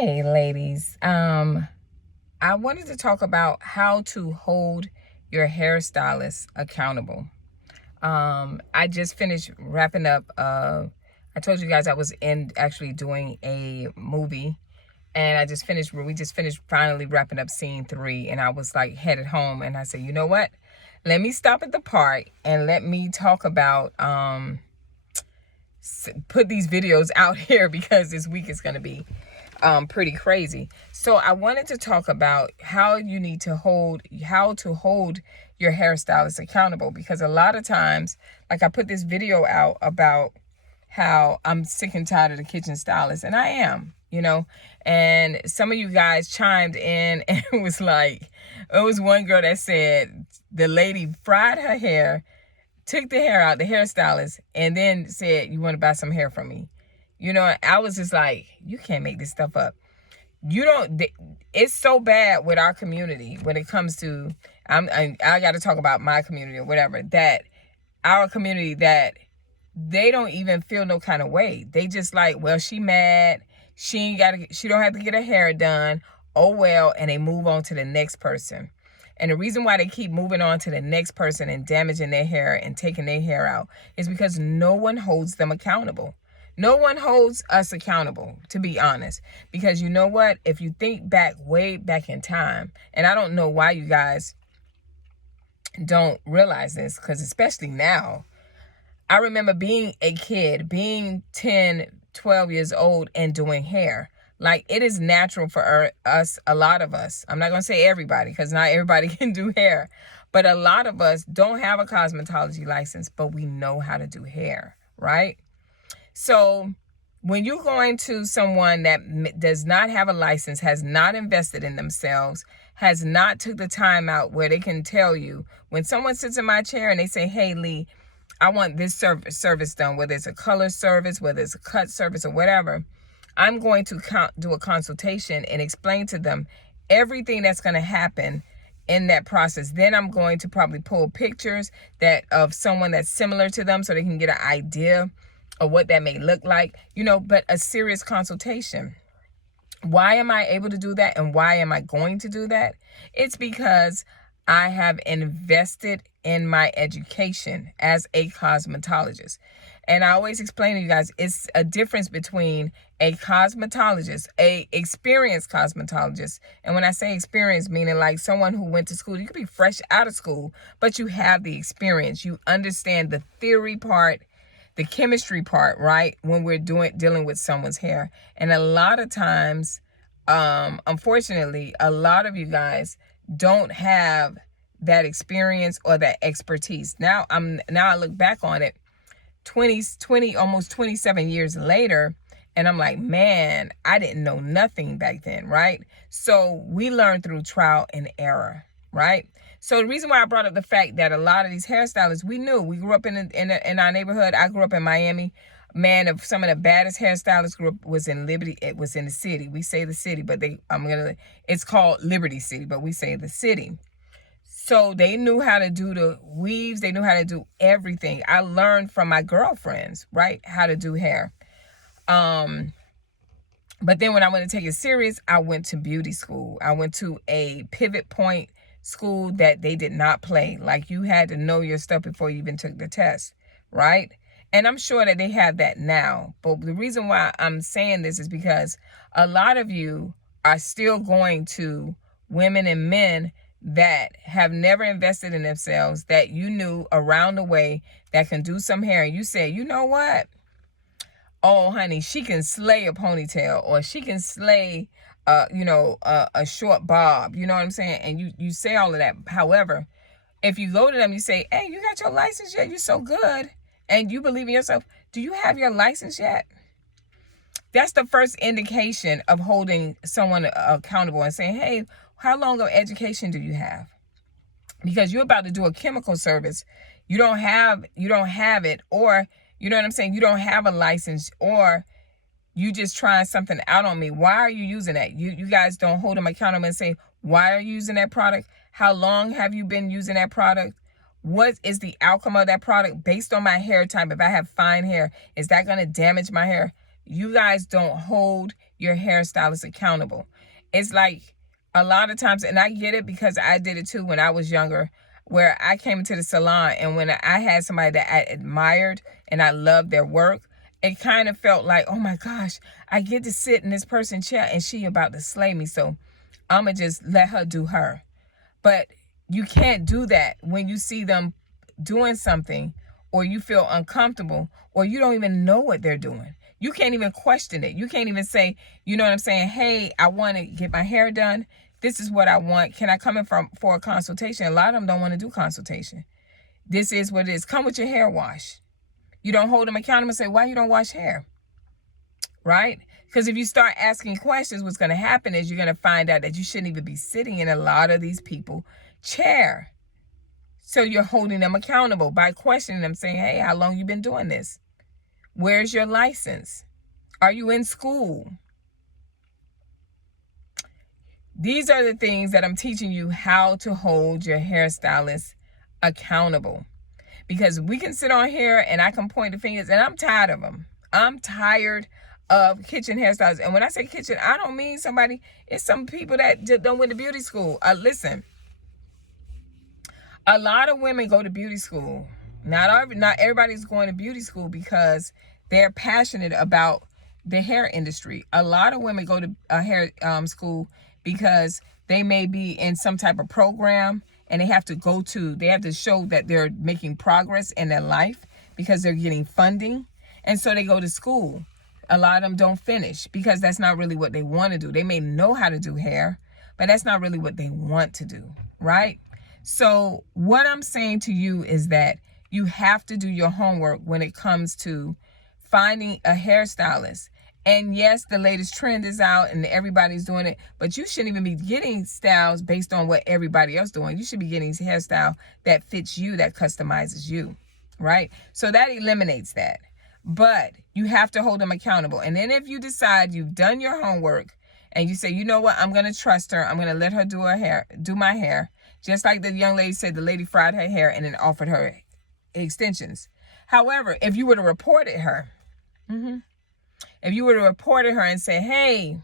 Hey ladies, I wanted to talk about how to hold your hairstylist accountable. I just finished wrapping up, I told you guys I was in actually doing a movie, and we just finished finally wrapping up scene 3, and I was like headed home, and I said, you know what? Let me stop at the park and let me talk about, put these videos out here because this week is going to be pretty crazy. So I wanted to talk about how to hold your hairstylist accountable, because a lot of times, like I put this video out about how I'm sick and tired of the kitchen stylist, and I am, and some of you guys chimed in and it was like, it was one girl that said the lady fried her hair, took the hair out, the hairstylist, and then said, you want to buy some hair from me? I was just like, you can't make this stuff up. It's so bad with our community when it comes to, I got to talk about my community or whatever, that our community, that they don't even feel no kind of way. They just like, well, she mad. She don't have to get her hair done. Oh, well, and they move on to the next person. And the reason why they keep moving on to the next person and damaging their hair and taking their hair out is because no one holds them accountable. No one holds us accountable, to be honest. Because you know what? If you think back, way back in time, and I don't know why you guys don't realize this, because especially now, I remember being a kid, being 10, 12 years old and doing hair. Like, it is natural for us, a lot of us. I'm not going to say everybody, because not everybody can do hair. But a lot of us don't have a cosmetology license, but we know how to do hair, right? So when you're going to someone that does not have a license, has not invested in themselves, has not took the time out where they can tell you, when someone sits in my chair and they say, hey, Lee, I want this service done, whether it's a color service, whether it's a cut service or whatever, I'm going to do a consultation and explain to them everything that's going to happen in that process. Then I'm going to probably pull pictures of someone that's similar to them so they can get an idea of what that may look like, but a serious consultation. Why am I able to do that, and why am I going to do that? It's because I have invested in my education as a cosmetologist. And I always explain to you guys, it's a difference between a cosmetologist, a experienced cosmetologist. And when I say experienced, meaning like someone who went to school, you could be fresh out of school, but you have the experience. You understand the theory part, the chemistry part, right? When we're dealing with someone's hair. And a lot of times, unfortunately, a lot of you guys don't have that experience or that expertise. Now I look back on it 20, almost 27 years later, and I'm like, man, I didn't know nothing back then, right? So we learn through trial and error, right? So the reason why I brought up the fact that a lot of these hairstylists, we grew up in our neighborhood. I grew up in Miami. Man, of some of the baddest hairstylists was in Liberty. It was in the city. We say the city, but it's called Liberty City, but we say the city. So they knew how to do the weaves. They knew how to do everything. I learned from my girlfriends, right, how to do hair. But then when I went to take it serious, I went to beauty school. I went to a pivot point school that they did not play. Like, you had to know your stuff before you even took the test, right? And I'm sure that they have that now. But the reason why I'm saying this is because a lot of you are still going to women and men that have never invested in themselves, that you knew around the way, that can do some hair. And you say, you know what? Oh, honey, she can slay a ponytail, or she can slay, a short bob. You know what I'm saying? And you say all of that. However, if you go to them, you say, hey, you got your license yet? You're so good. And you believe in yourself. Do you have your license yet? That's the first indication of holding someone accountable and saying, hey, how long of education do you have? Because you're about to do a chemical service. You don't have it, or, you know what I'm saying? You don't have a license, or you just trying something out on me. Why are you using that? You guys don't hold them accountable and say, why are you using that product? How long have you been using that product? What is the outcome of that product based on my hair type? If I have fine hair, is that going to damage my hair? You guys don't hold your hairstylist accountable. It's like a lot of times, and I get it because I did it too when I was younger, where I came into the salon and when I had somebody that I admired and I loved their work, it kind of felt like, oh my gosh, I get to sit in this person's chair and she about to slay me. So I'm going to just let her do her. But you can't do that when you see them doing something or you feel uncomfortable or you don't even know what they're doing. You can't even question it. You can't even say, you know what I'm saying? Hey, I want to get my hair done. This is what I want. Can I come in for a consultation? A lot of them don't want to do consultation. This is what it is. Come with your hair wash. You don't hold them accountable and say, why you don't wash hair? Right? Because if you start asking questions, what's going to happen is you're going to find out that you shouldn't even be sitting in a lot of these people's chair. So you're holding them accountable by questioning them, saying, hey, how long you been doing this? Where's your license? Are you in school? These are the things that I'm teaching you how to hold your hairstylist accountable. Because we can sit on here and I can point the fingers, and I'm tired of them. I'm tired of kitchen hairstylists. And when I say kitchen, I don't mean somebody, it's some people that just don't went to beauty school. Listen, a lot of women go to beauty school. Not everybody's going to beauty school because they're passionate about the hair industry. A lot of women go to hair school because they may be in some type of program and they have to show that they're making progress in their life because they're getting funding. And so they go to school. A lot of them don't finish because that's not really what they want to do. They may know how to do hair, but that's not really what they want to do, right? So what I'm saying to you is that you have to do your homework when it comes to finding a hairstylist. And yes, the latest trend is out and everybody's doing it, but you shouldn't even be getting styles based on what everybody else doing. You should be getting a hairstyle that fits you, that customizes you, right? So that eliminates that. But you have to hold them accountable. And then if you decide you've done your homework and you say, you know what, I'm going to trust her. I'm going to let her do my hair. Just like the young lady said, the lady fried her hair and then offered her extensions. However, if you were to report her, if you were to report her and say, hey,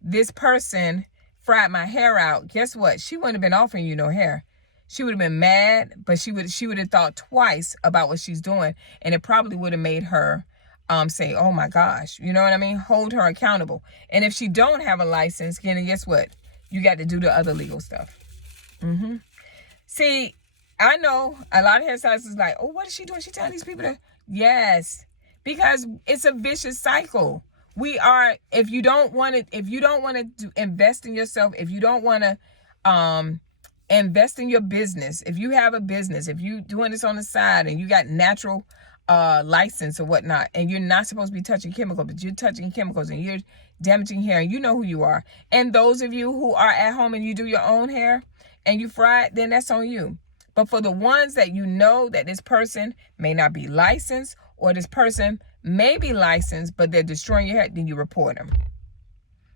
this person fried my hair out, guess what? She wouldn't have been offering you no hair. She would have been mad, but she would have thought twice about what she's doing. And it probably would have made her say, oh my gosh, you know what I mean? Hold her accountable. And if she don't have a license, then guess what? You got to do the other legal stuff. See, I know a lot of hairstylists is like, oh, what is she doing? She telling these people that, yes, because it's a vicious cycle. If you don't want to invest in yourself, if you don't want to invest in your business, if you have a business, if you doing this on the side and you got natural license or whatnot, and you're not supposed to be touching chemicals, but you're touching chemicals and you're damaging hair, and you know who you are. And those of you who are at home and you do your own hair and you fry it, then that's on you. But for the ones that you know that this person may not be licensed, or this person may be licensed, but they're destroying your hair, then you report them.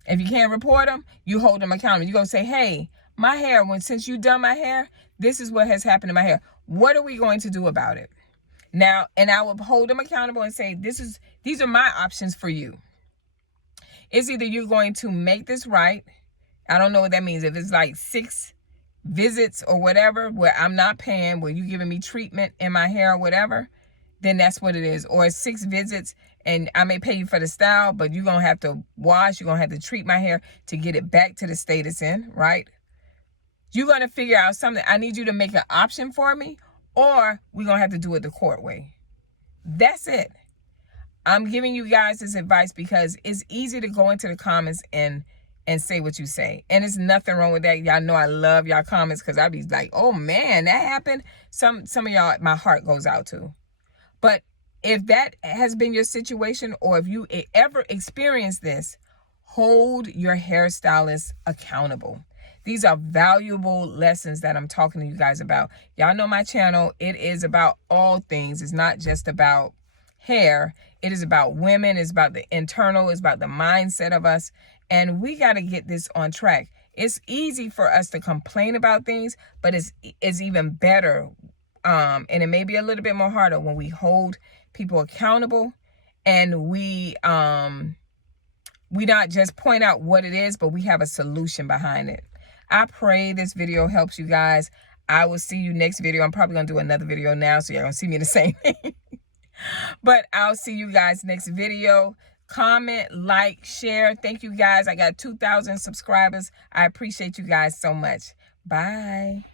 If you can't report them, you hold them accountable. You go say, hey, my hair, since you done my hair, this is what has happened to my hair. What are we going to do about it? Now, and I will hold them accountable and say, these are my options for you. It's either you're going to make this right. I don't know what that means. If it's like 6 visits or whatever, where I'm not paying, where you giving me treatment in my hair or whatever, then that's what it is. Or 6 visits and I may pay you for the style, but you're going to have to wash, you're going to have to treat my hair to get it back to the state it's in, right? You're going to figure out something. I need you to make an option for me, or we're going to have to do it the court way. That's it. I'm giving you guys this advice because it's easy to go into the comments and say what you say. And there's nothing wrong with that. Y'all know I love y'all comments because I be like, oh man, that happened. Some of y'all, my heart goes out to. But if that has been your situation, or if you ever experienced this, hold your hairstylist accountable. These are valuable lessons that I'm talking to you guys about. Y'all know my channel. It is about all things. It's not just about hair. It is about women. It's about the internal. It's about the mindset of us. And we got to get this on track. It's easy for us to complain about things, but it's even better. And it may be a little bit more harder when we hold people accountable and we we not just point out what it is, but we have a solution behind it. I pray this video helps you guys. I will see you next video. I'm probably going to do another video now, so you're going to see me the same thing. But I'll see you guys next video. Comment, like, share. Thank you guys. I got 2,000 subscribers. I appreciate you guys so much. Bye.